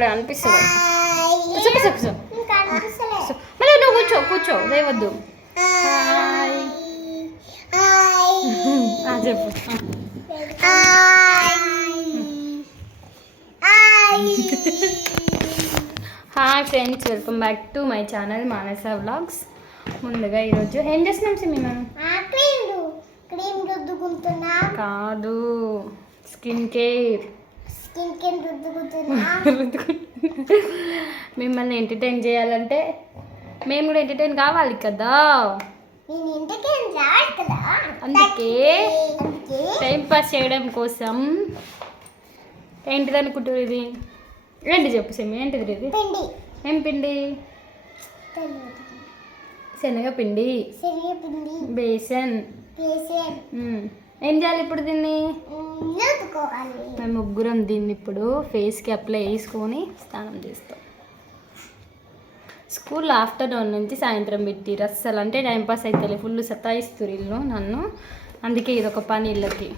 ఇక్కడ అనిపిస్తుంది. కూర్చో మళ్ళీ నువ్వు కూర్చో లేవద్దు. చెప్పు. Hi friends, welcome back to my channel Manasa vlogs. ముందుగా ఈరోజు ఏం చేస్తున్నాం సిమి మనం? కాదు, స్కిన్ కేర్ మిమ్మల్ని ఎంటర్టైన్ చేయాలంటే మేము కూడా ఎంటర్టైన్ కావాలి కదా, అందుకే టైం పాస్ చేయడం కోసం. ఏంటిది అనుకుంటారు ఇది? ఏంటి చెప్పు సెమి, ఏంటిది ఇది? ఏం పిండి? శనగపిండి, బేసన్. ఏం చేయాలి ఇప్పుడు దీన్ని? మేము ముగ్గురం దీన్ని ఇప్పుడు ఫేస్కి అప్లై చేసుకొని స్నానం చేస్తాం. స్కూల్ ఆఫ్టర్నూన్ నుంచి సాయంత్రం పెట్టిరు, అస్సలు అంటే టైంపాస్ అయితే ఫుల్ సతాయిస్తారు ఇల్లు నన్ను. అందుకే ఇది ఒక పని ఇళ్ళకి,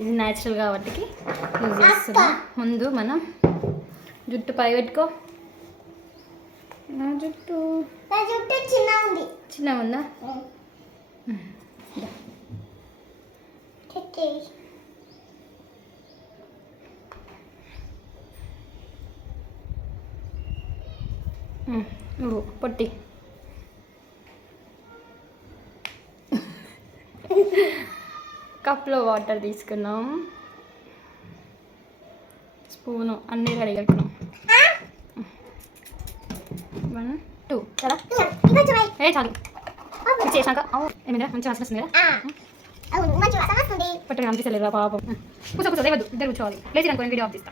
ఇది న్యాచురల్ కాబట్టి యూజ్ చేస్తున్నాం. ముందు మనం జుట్టు పై పెట్టుకో. జుట్టు చిన్నగా ఉందా? నువ్వు పొట్టి కప్లో వాటర్ తీసుకున్నాం, స్పూను అన్నీ రెడీ కట్టుకున్నాం. 1 2 చాలా చాలు చేసాక ఏమైనా మంచి వాసన వస్తుంది కదా, పట్టుకుని అనిపిస్తలేదు పాపం. కూర్చో లేవద్దు, ఇద్దరు కూర్చోవాలి. లేచి అనుకోని వీడియో ఆఫ్ తీస్తా.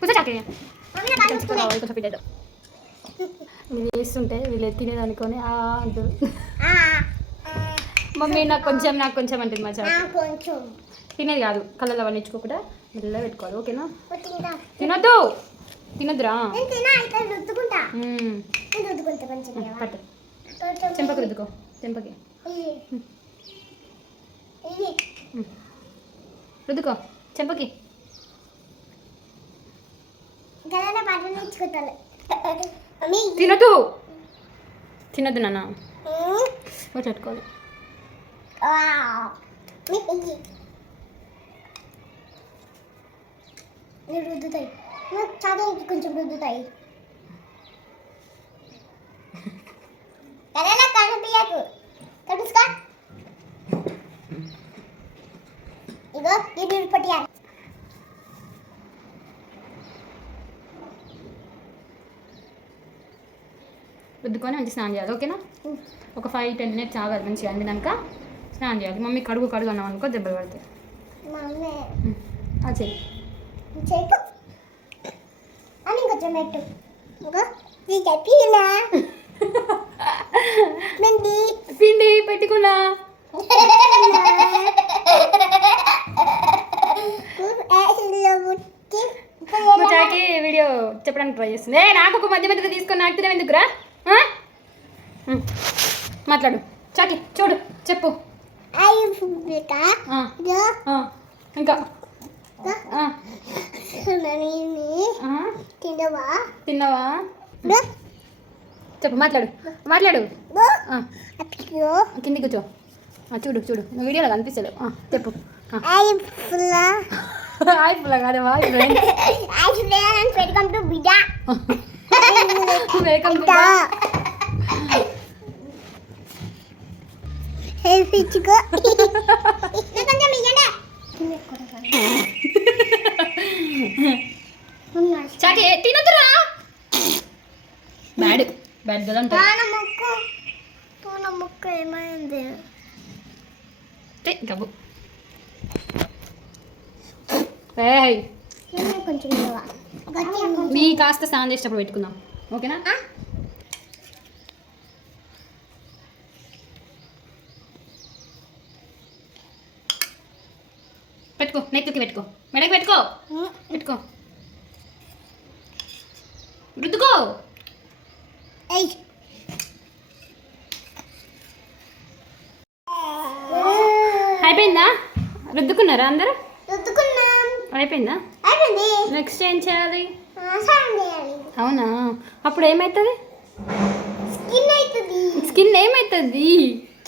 కూర్చో చాకే కొంచెం పిల్లలు మీరు వేస్తుంటే వీళ్ళు తినేదనుకొని అంటారు. మమ్మీ నాకు కొంచెం అంటుంది మా చాకు. తినేది కాదు, కళ్ళలో అవన్నీ ఇచ్చుకోకుండా మెల్లగా పెట్టుకోవాలి, ఓకేనా? తినద్దురా. పట్టు, చెంపకి రుద్దుకో, చెంపకి రుద్దుకో, చెంపకి. తినద్దు నాన్న, పెట్టుకోవాలి. రుద్దుతాయి చదువుకి కొంచెం రుద్దుతాయి. కనిపించకు కనిపిస్తా. ఇగో ఇది పట్టియాలి. రుద్దుకొని మంచి స్నానం చేయాలి, ఓకేనా? ఒక 5-10 మినిట్స్ ఆగాలి, మంచిగా అందినాక స్నానం చేయాలి. మమ్మీ కడుగు అన్నాం అనుకో దెబ్బలు పడతాయి. చెయ్యి అని కొంచెం పెట్టు. పిండి పెట్టుకున్నా. చాకి వీడియో చెప్పడానికి ట్రై చేస్తుంది. నాకు ఒక మధ్య తీసుకొని నాకు తినే ఎందుకురా? మాట్లాడు చాకి, చూడు చెప్పు. ఇంకా తిన్నావా? చెప్పు, మాట్లాడు. కింది కూర్చో, చూడు నువ్వు వీడియోలో కనిపిస్తాడు. చెప్పు. చాకి తినదురా, బ్యాడ్ కదా అంటే. ఏమైంది? గబ్బు కొంచెం మీ కాస్త స్నానం చేసేటప్పుడు పెట్టుకుందాం, ఓకేనా? పెట్టుకో, నెత్తికి పెట్టుకో, మెడకి పెట్టుకో, రుద్దుకో. అయిపోయిందా? రుద్దుకున్నారా అందరూ? రుద్దుకున్నాం. అయిపోయిందా? అయిపోయింది. నెక్స్ట్ ఏం చేయాలి? స్నానం చేయాలి. అవునా? అప్పుడు ఏమవుతుంది? స్కిన్ అవుతుంది. స్కిన్ ఏమవుతుంది?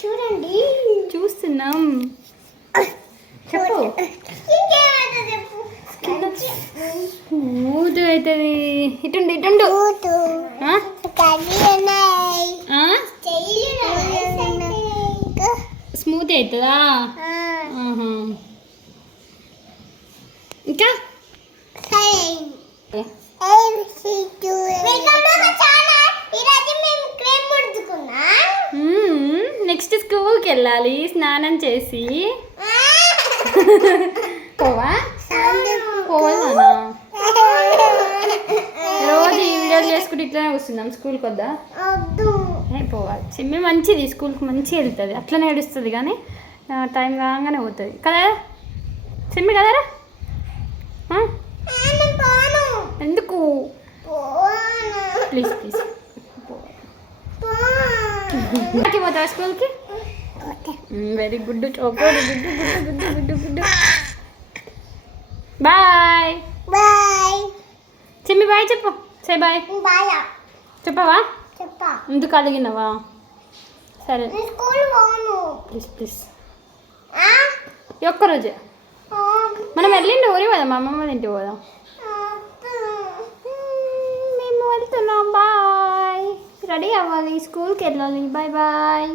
చూడండి. చూస్తున్నాం. చెప్పు. ఇంకేమవుతుంది చెప్పు. స్మూత్ అవుతుంది. ఇటుండు ఇటుండు. ఆ? ఆ? స్మూత్ అవుతుందా? ఆహా. ఇంకా నెక్స్ట్ స్కూల్కి వెళ్ళాలి స్నానం చేసి. పోవా? పోవాలా? రోజు ఈ వీడియోలు చేసుకుంటే ఇట్లనే వస్తున్నాం. స్కూల్కి వద్దా? పోవాలి. సిమ్మి మంచిది, స్కూల్కి మంచిగా వెళ్తుంది. అట్లనే ఏడుస్తుంది కానీ టైం కాగానే పోతుంది కదా సిమ్మి కదరా? ఎందుకు? ప్లీజ్ ప్లీజ్ పోతావా స్కూల్కి? Very good. చోకోడు గుడ్డు గుడ్డు గుడ్డు గుడ్డు గుడ్డు. Bye bye. సిమ్మి బాయ్ చెప్పు. Say bye. బాయ్ చెప్పవా? చెప్పా. ఎందుకు అడిగినావా? సరే స్కూల్ పోను. Please please. ఒక్కరోజే మనం వెళ్ళిండి ఊరి పోదాం. మా అమ్మమ్మ ఇంటికి పోదాం. మేము వెళ్తున్నాం. బాయ్. రెడీ అవ్వాలి, స్కూల్కి వెళ్ళాలి. Bye bye.